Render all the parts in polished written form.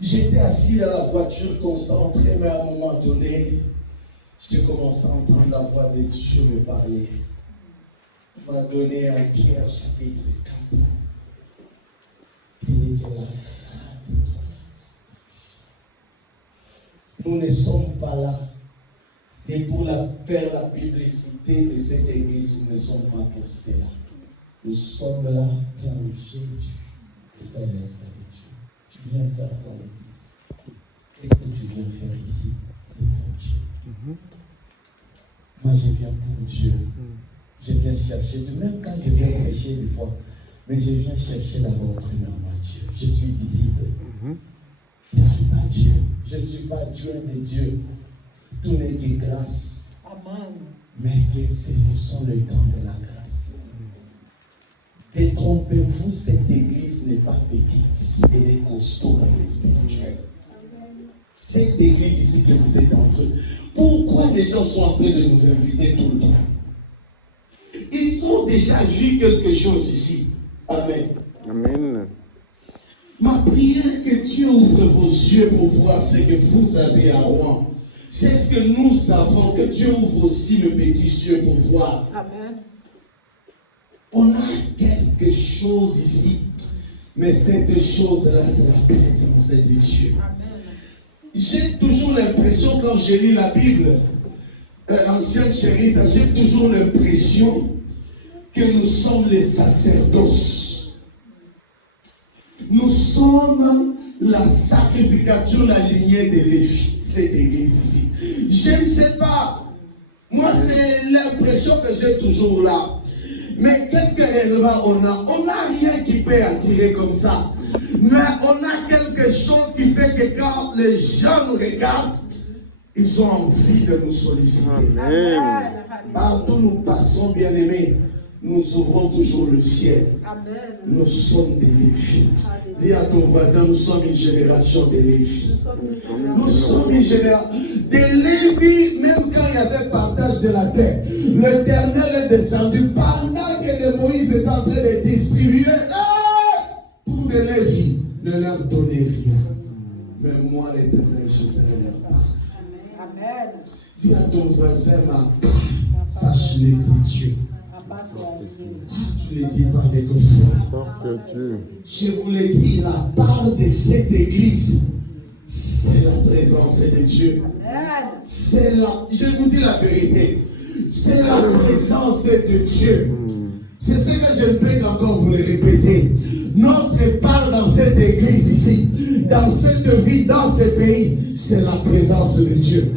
J'étais assis dans la voiture concentré, mais à un moment donné, j'ai commencé à entendre la voix de Dieu me parler. Il m'a donné un Pierre chapitre 4. Il dit que la fin. Nous ne sommes pas là. Et pour faire la publicité de cette église, nous ne sommes pas pour cela. Nous sommes là car Jésus est l'œuvre de Dieu. Tu viens faire quoi l'église? Qu'est-ce que tu viens faire ici? C'est pour Dieu. Moi, je viens pour Dieu. Je viens chercher, même quand je viens prêcher des fois, mais je viens chercher d'abord premièrement Dieu. Je suis disciple. Je ne suis pas Dieu. Je ne suis pas Dieu de Dieu. Tout n'est que grâce. Amen. Mais que saisissons le temps de la grâce. Détrompez-vous, cette église n'est pas petite. Elle est costaud dans les spirituels. Cette église ici que vous êtes entre eux, pourquoi les gens sont en train de nous inviter tout le temps? Ils ont déjà vu quelque chose ici. Amen. Amen. Ma prière que Dieu ouvre vos yeux pour voir ce que vous avez à Rouen. C'est ce que nous avons, que Dieu ouvre aussi nos petits yeux pour voir. Amen. On a quelque chose ici, mais cette chose-là, c'est la présence de Dieu. Amen. J'ai toujours l'impression, quand je lis la Bible, l'ancienne chérite, j'ai toujours l'impression que nous sommes les sacerdoces. Nous sommes la sacrificature, la lignée de Lévi, cette église ici. Je ne sais pas. Moi, c'est l'impression que j'ai toujours là. Mais qu'est-ce que réellement on a? On n'a rien qui peut attirer comme ça. Mais on a quelque chose qui fait que quand les gens nous regardent, ils ont envie de nous solliciter. Amen. Partout où nous passons, bien-aimés, nous ouvrons toujours le ciel. Amen. Nous sommes des Lévis. Dis à ton voisin, nous sommes une génération de Lévis. Nous sommes une génération de Lévis, même quand il y avait partage de la terre. L'Éternel est descendu pendant que Moïse était en train de distribuer pour des Lévis. Ne leur donnez rien. Mais moi, l'Éternel, je ne serai leur part. Amen. Dis à ton voisin, ma part, sache-les, c'est Dieu. Tu le dis par les deux. Je vous l'ai dit, la part de cette église, c'est la présence de Dieu. C'est la, je vous dis la vérité, c'est la présence de Dieu. C'est ce que je ne peux qu'encore vous le répéter. Notre part dans cette église ici, dans cette vie, dans ce pays, c'est la présence de Dieu.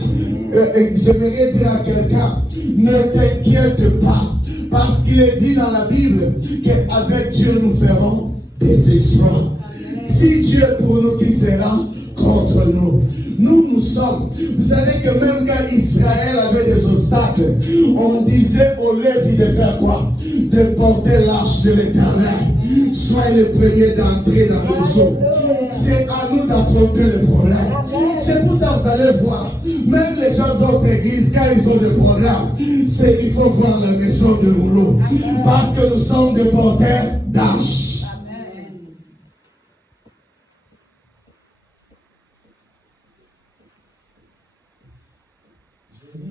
J'aimerais dire à quelqu'un, ne t'inquiète pas. Parce qu'il est dit dans la Bible qu'avec Dieu nous ferons des exploits. Si Dieu est pour nous, qui sera contre nous? Nous sommes. Vous savez que même quand Israël avait des obstacles, on disait aux Lévites de faire quoi? De porter l'arche de l'Éternel. Soyez les premiers d'entrer dans le maison. C'est à nous d'affronter le problème. C'est pour ça que vous allez voir, même les gens d'autres églises, quand ils ont des problèmes, c'est qu'il faut voir la maison de rouleau. Parce que nous sommes des porteurs d'arches.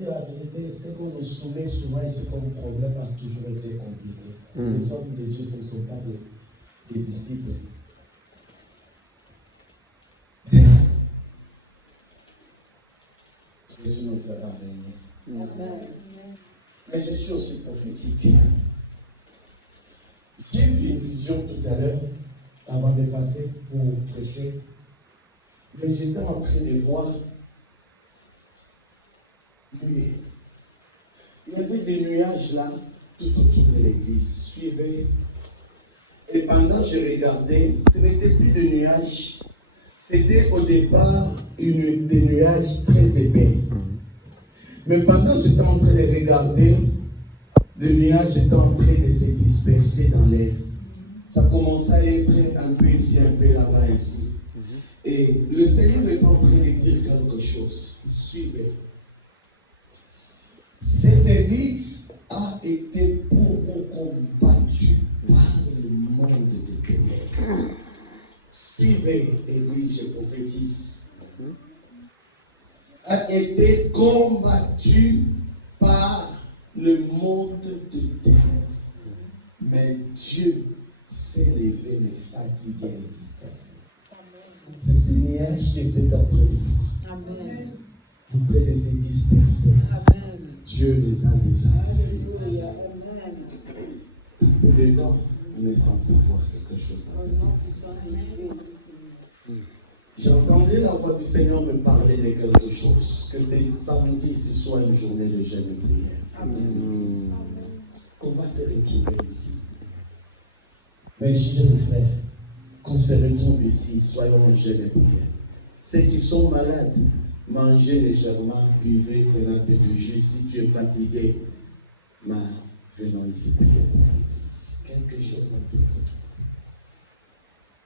La vérité, c'est qu'on nous soumet souvent ici comme problème a toujours été compliqué. Les hommes de Dieu, ce ne sont pas des disciples. Jésus nous fera venir. Mais je suis aussi prophétique. J'ai vu une vision tout à l'heure, avant de passer pour prêcher. Mais j'étais en train de voir. Il y avait des nuages là, tout autour de l'église. Suivez. Et pendant que je regardais, ce n'était plus de nuages. C'était au départ des nuages très épais. Mais pendant que j'étais en train de regarder, le nuage était en train de se disperser dans l'air. Ça commençait à être un peu ici, un peu là-bas, ici. Et le Seigneur est en train de dire quelque chose. Suivez. Cette église a été beaucoup combattue par le monde de ténèbres. Suivez et dit, je prophétise, a été combattu par le monde de terre. Mais Dieu s'est levé, les fatigués et les dispersés. C'est ces nuages que vous êtes en train de voir. Amen. Vous pouvez les disperser. Amen. Dieu les a déjà. Alléluia. Amen. Dedans, on est censé voir quelque chose dans cette vie. J'entendais la voix du Seigneur me parler de quelque chose. Que c'est samedi, ce soit une journée de jeûne et prière. Amen. Qu'on va se retrouver ici. Mais chers mes frères, qu'on se retrouve ici, soyons en jeûne et prière. Ceux qui sont malades, mangez légèrement, buvez, prenez un peu de jus. Si tu es fatigué, venons ici prier pour l'église. Quelque chose en tout.